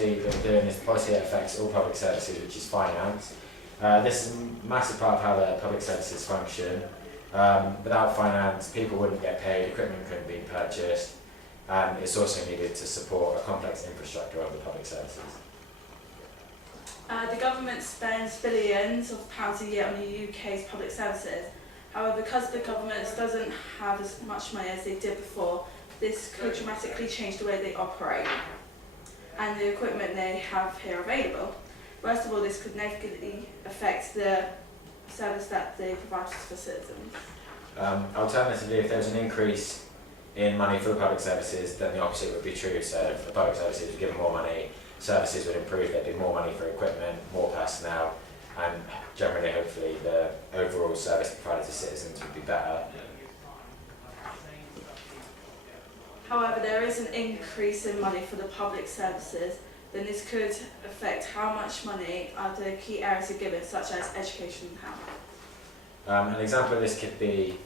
policy that we're doing is the policy that affects all public services, which is finance. This is a massive part of how the public services function. Without finance, people wouldn't get paid, equipment couldn't be purchased, and it's also needed to support a complex infrastructure of the public services. The government spends billions of pounds a year on the UK's public services. However, because the government doesn't have as much money as they did before, this could dramatically change the way they operate and the equipment they have here available. First of all, this could negatively affect the service that they provide for citizens. Alternatively, if there's an increase in money for the public services, then the opposite would be true. So if the public services were given more money, services would improve, there'd be more money for equipment, more personnel, and generally, hopefully, the overall service provided to citizens would be better. However, there is an increase in money for the public services, then this could affect how much money other key areas are given, such as education and health. An example of this could be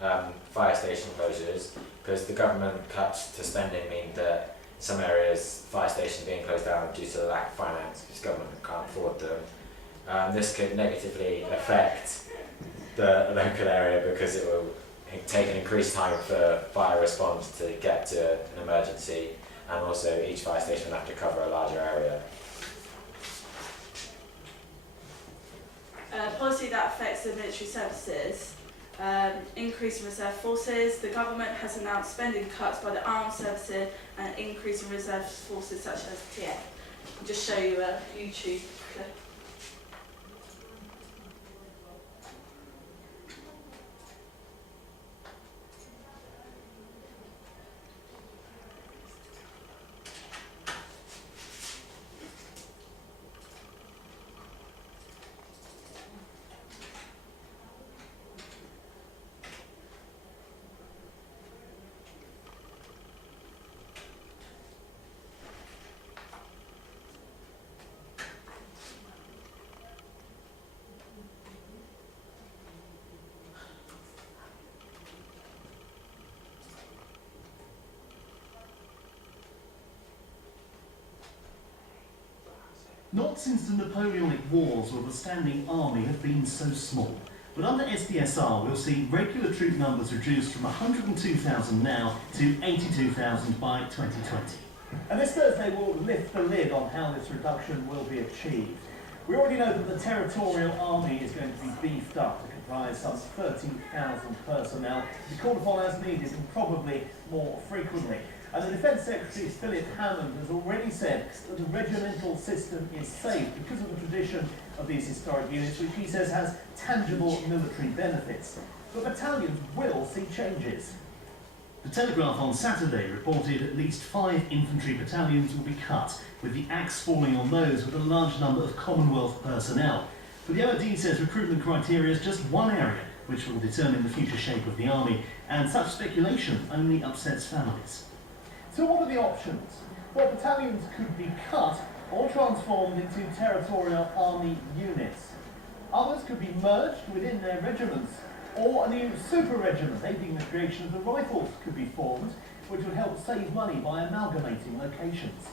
fire station closures, because the government cuts to spending mean that some areas, fire stations being closed down due to the lack of finance, because government can't afford them. This could negatively affect the local area because it will take an increased time for fire response to get to an emergency, and also each fire station will have to cover a larger area. Policy that affects the military services, increase in reserve forces. The government has announced spending cuts by the armed services and an increase in reserve forces such as TA. I'll just show you a YouTube clip. Not since the Napoleonic Wars will the standing army have been so small. But under SDSR, we'll see regular troop numbers reduced from 102,000 now to 82,000 by 2020. And this Thursday will lift the lid on how this reduction will be achieved. We already know that the Territorial Army is going to be beefed up to comprise some 30,000 personnel, to be called upon as needed and probably more frequently. And the Defence Secretary, Philip Hammond, has already said that the regimental system is safe because of the tradition of these historic units, which he says has tangible military benefits. But battalions will see changes. The Telegraph on Saturday reported at least 5 infantry battalions will be cut, with the axe falling on those with a large number of Commonwealth personnel. But the MOD says recruitment criteria is just one area which will determine the future shape of the army, and such speculation only upsets families. So what are the options? Well, battalions could be cut or transformed into Territorial Army units. Others could be merged within their regiments, or a new super regiment, aiding the creation of the Rifles, could be formed, which would help save money by amalgamating locations.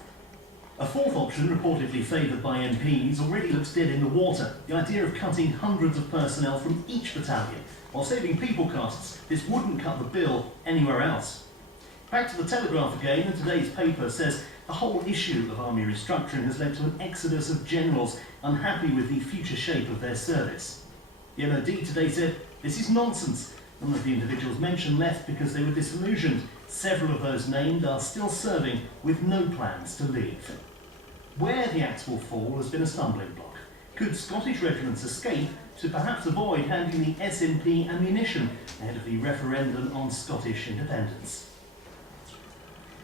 A fourth option, reportedly favoured by MPs, already looks dead in the water. The idea of cutting hundreds of personnel from each battalion. While saving people costs, this wouldn't cut the bill anywhere else. Back to the Telegraph again, and today's paper says the whole issue of army restructuring has led to an exodus of generals unhappy with the future shape of their service. The MOD today said this is nonsense. None of the individuals mentioned left because they were disillusioned. Several of those named are still serving with no plans to leave. Where the axe will fall has been a stumbling block. Could Scottish regiments escape to perhaps avoid handing the SNP ammunition ahead of the referendum on Scottish independence?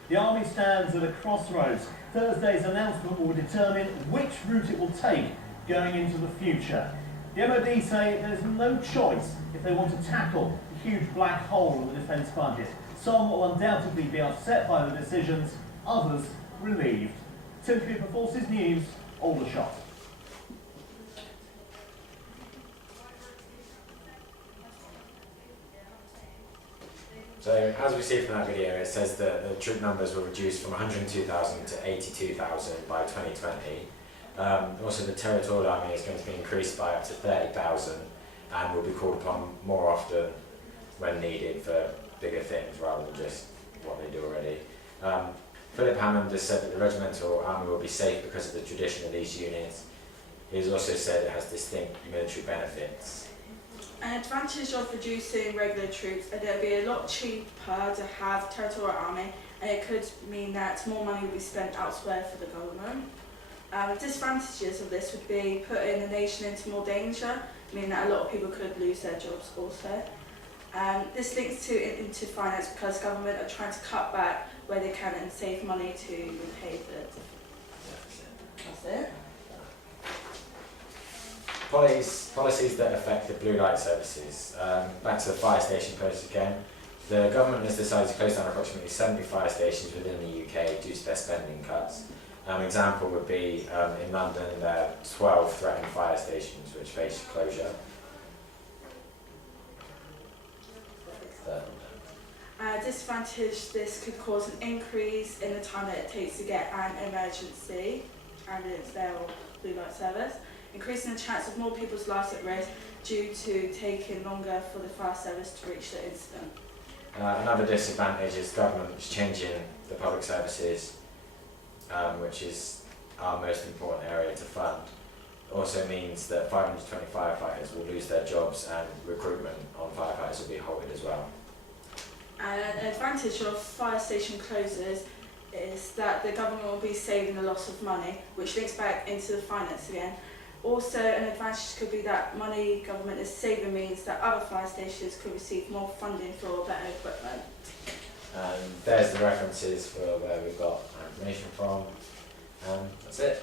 The Army stands at a crossroads. Thursday's announcement will determine which route it will take going into the future. The MOD say there's no choice if they want to tackle the huge black hole in the defence budget. Some will undoubtedly be upset by the decisions, others relieved. Tim Cooper, Forces News, Aldershot. So as we see from that video, it says that the troop numbers will reduce from 102,000 to 82,000 by 2020. Also the Territorial Army is going to be increased by up to 30,000 and will be called upon more often when needed for bigger things rather than just what they do already. Philip Hammond has said that the regimental army will be safe because of the tradition of these units. He's also said it has distinct military benefits. An advantage of reducing regular troops is that it'll be a lot cheaper to have territorial army, and it could mean that more money will be spent elsewhere for the government. Disadvantages of this would be putting the nation into more danger, meaning that a lot of people could lose their jobs also. This links into finance because government are trying to cut back where they can and save money to repay the deficit. That's it. Policies that affect the blue light services. Back to the fire station posts again. The government has decided to close down approximately 70 fire stations within the UK due to their spending cuts. An example would be in London there are 12 threatened fire stations which face closure. Disadvantage, this could cause an increase in the time that it takes to get an emergency ambulance there or blue light service, increasing the chance of more people's lives at risk due to taking longer for the fire service to reach the incident. Another disadvantage is government is changing the public services, which is our most important area to fund. Also means that 520 firefighters will lose their jobs and recruitment on firefighters will be halted as well. An advantage of fire station closures is that the government will be saving a lot of money, which links back into the finance again. Also, an advantage could be that money government is saving means that other fire stations could receive more funding for better equipment. There's the references for where we've got our information from, and that's it.